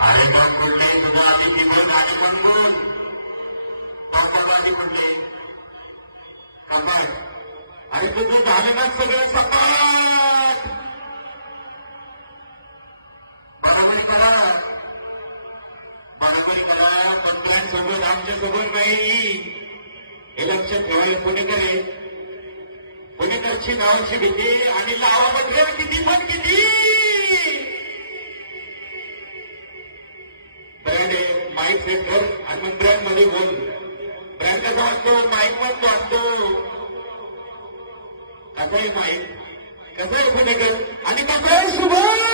अरे पण बोलले तुझा आधी जीवन आणि म्हणून आधी बोलले कपाट अरे तुझं झालं ना सगळं सपाट बरोबरी करा मंत्र्यांसोबत आमच्यासोबत नाही हे लक्षात ठेवायला पुणेकरची नावाची भीती आणि लावामध्ये किती पण किती ब्रँड आहे माईक सेट कर आणि मग ब्रँडमध्ये बोल ब्रँड कसा वाटतो माईक पण वाटतो कसं आहे माईक कसं आहे पुणेकर आणि कसं आहे शुभम